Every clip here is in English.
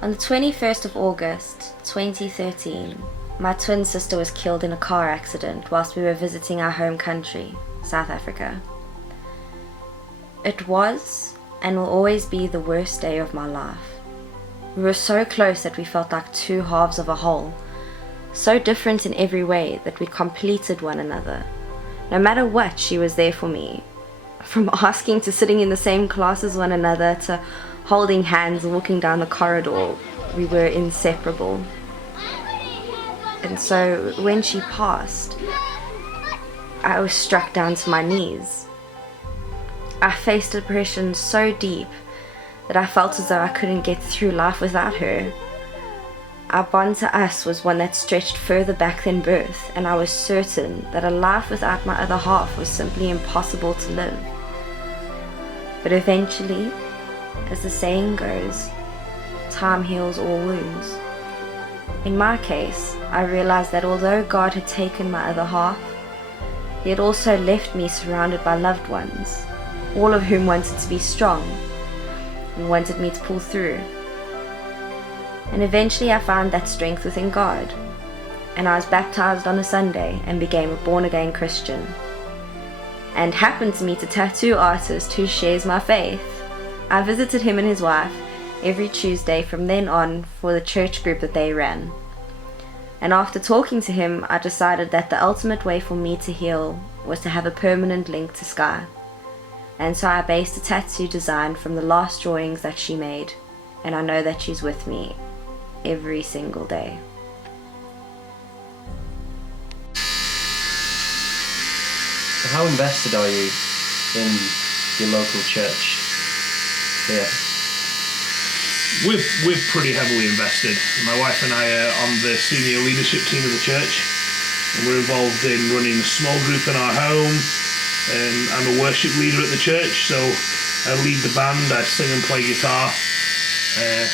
On the 21st of August, 2013, my twin sister was killed in a car accident whilst we were visiting our home country, South Africa. It was and will always be the worst day of my life. We were so close that we felt like two halves of a whole, so different in every way that we completed one another. No matter what, she was there for me. From asking to sitting in the same class as one another to holding hands walking down the corridor, we were inseparable. And so when she passed, I was struck down to my knees. I faced depression so deep that I felt as though I couldn't get through life without her. Our bond to us was one that stretched further back than birth, and I was certain that a life without my other half was simply impossible to live. But eventually, as the saying goes, time heals all wounds. In my case, I realized that although God had taken my other half, He had also left me surrounded by loved ones, all of whom wanted to be strong and wanted me to pull through. And eventually I found that strength within God, and I was baptized on a Sunday and became a born-again Christian, and happened to meet a tattoo artist who shares my faith. I visited him and his wife every Tuesday from then on for the church group that they ran. And after talking to him, I decided that the ultimate way for me to heal was to have a permanent link to Skye. And so I based a tattoo design from the last drawings that she made, and I know that she's with me every single day. So how invested are you in your local church here? We're pretty heavily invested. My wife and I are on the senior leadership team of the church, and we're involved in running a small group in our home. I'm a worship leader at the church, so I lead the band, I sing and play guitar, and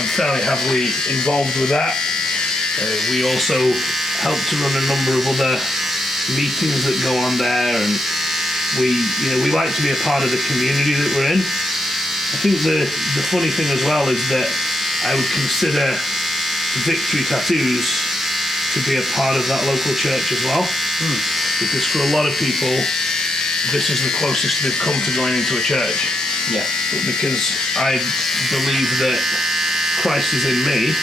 I'm fairly heavily involved with that. We also help to run a number of other meetings that go on there, and we like to be a part of the community that we're in. I think the funny thing as well is that I would consider Victory Tattoos to be a part of that local church as well, because for a lot of people this is the closest they've come to going into a church. Yeah. But because I believe that Christ is in me,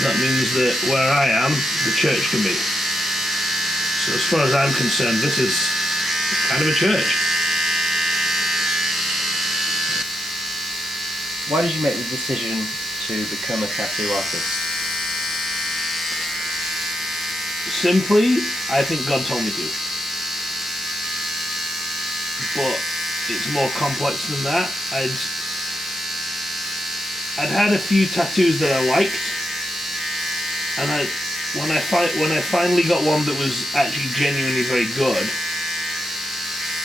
that means that where I am, the church can be. So as far as I'm concerned, this is kind of a church. Why did you make the decision to become a tattoo artist? Simply, I think God told me to. But it's more complex than that. I'd had a few tattoos that I liked, and when I finally got one that was actually genuinely very good,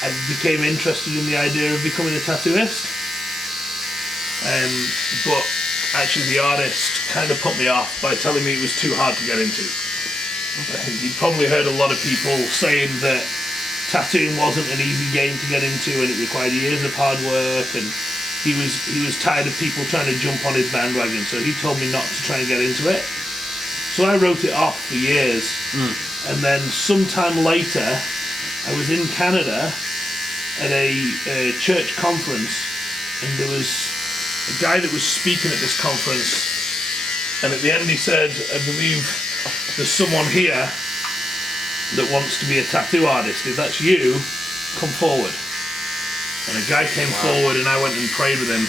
I became interested in the idea of becoming a tattooist. But actually the artist kind of put me off by telling me it was too hard to get into. I think you'd probably heard a lot of people saying that tattooing wasn't an easy game to get into and it required years of hard work, and he was tired of people trying to jump on his bandwagon, so he told me not to try and get into it. So I wrote it off for years, and then sometime later I was in Canada at a church conference, and there was a guy that was speaking at this conference, and at the end he said, I believe there's someone here that wants to be a tattoo artist. If that's you, come forward. And a guy came forward, and I went and prayed with him,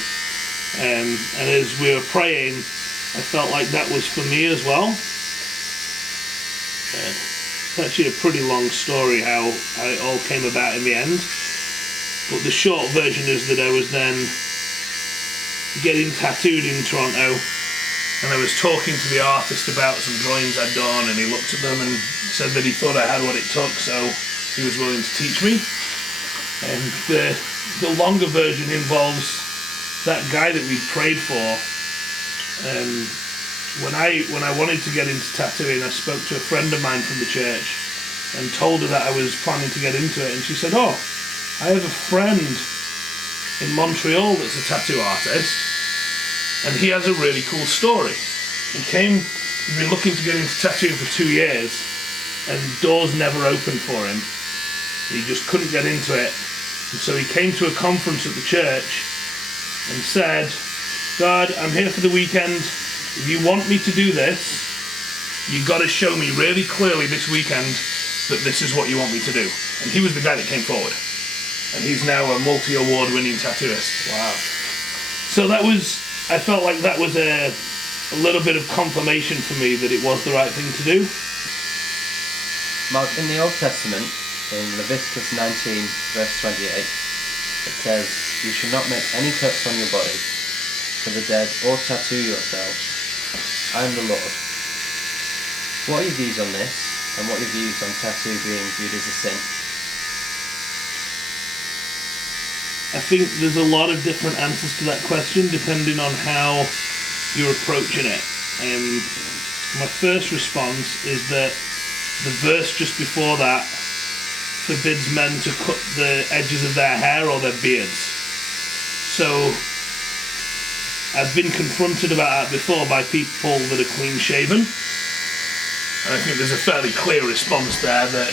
and as we were praying, I felt like that was for me as well. It's actually a pretty long story how it all came about in the end, but the short version is that I was then getting tattooed in Toronto, and I was talking to the artist about some drawings I'd done, and he looked at them and said that he thought I had what it took, so he was willing to teach me. And the longer version involves that guy that we prayed for. When I wanted to get into tattooing, I spoke to a friend of mine from the church and told her that I was planning to get into it, and she said, oh, I have a friend in Montreal that's a tattoo artist, And he has a really cool story. He'd been looking to get into tattooing for 2 years, and doors never opened for him. He just couldn't get into it. And so he came to a conference at the church and said, God, I'm here for the weekend. If you want me to do this, you got to show me really clearly this weekend that this is what you want me to do. And he was the guy that came forward. And he's now a multi-award winning tattooist. Wow. So I felt like that was a little bit of confirmation for me that it was the right thing to do. Mark, in the Old Testament, in Leviticus 19, verse 28, it says, you shall not make any cuts on your body for the dead or tattoo yourselves. I am the Lord. What are your views on this, and what are your views on tattoo being viewed as a sin? I think there's a lot of different answers to that question depending on how you're approaching it. My first response is that the verse just before that forbids men to cut the edges of their hair or their beards. So I've been confronted about that before by people that are clean shaven, and I think there's a fairly clear response there that,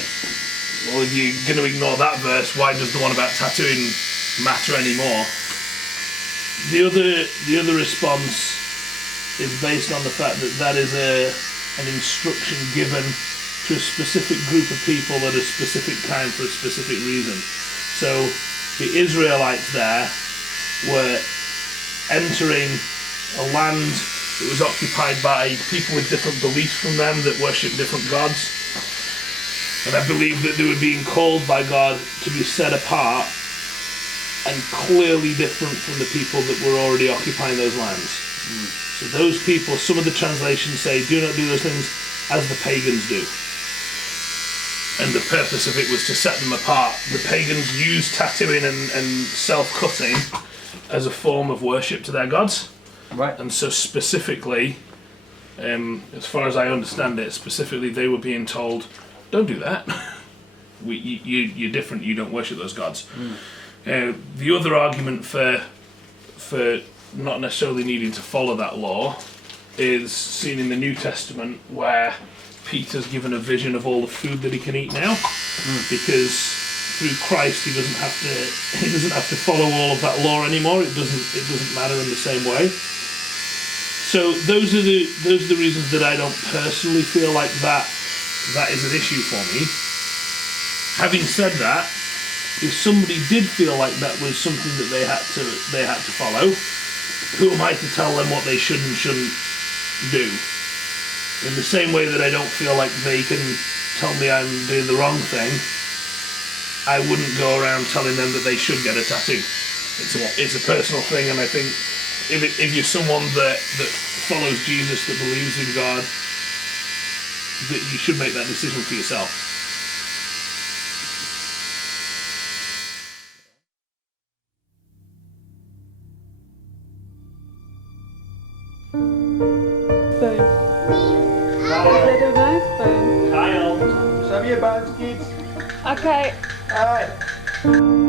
well, if you're going to ignore that verse, why does the one about tattooing matter anymore? The other response is based on the fact that that is an instruction given to a specific group of people at a specific time for a specific reason. So the Israelites there were entering a land that was occupied by people with different beliefs from them that worship different gods. And I believe that they were being called by God to be set apart and clearly different from the people that were already occupying those lands. So those people, some of the translations say, do not do those things as the pagans do. And the purpose of it was to set them apart. The pagans used tattooing and self-cutting as a form of worship to their gods. Right. And so specifically, as far as I understand it, specifically they were being told, don't do that. You're different, you don't worship those gods. The other argument for not necessarily needing to follow that law is seen in the New Testament, where Peter's given a vision of all the food that he can eat now, because through Christ he doesn't have to follow all of that law anymore. It doesn't matter in the same way. So those are the reasons that I don't personally feel like that is an issue for me. Having said that, if somebody did feel like that was something that they had to follow, who am I to tell them what they should and shouldn't do? In the same way that I don't feel like they can tell me I'm doing the wrong thing, I wouldn't go around telling them that they should get a tattoo. It's a personal thing, and I think if you're someone that follows Jesus, that believes in God, that you should make that decision for yourself. Kyle. Some of your buds, kids. Okay. Alright.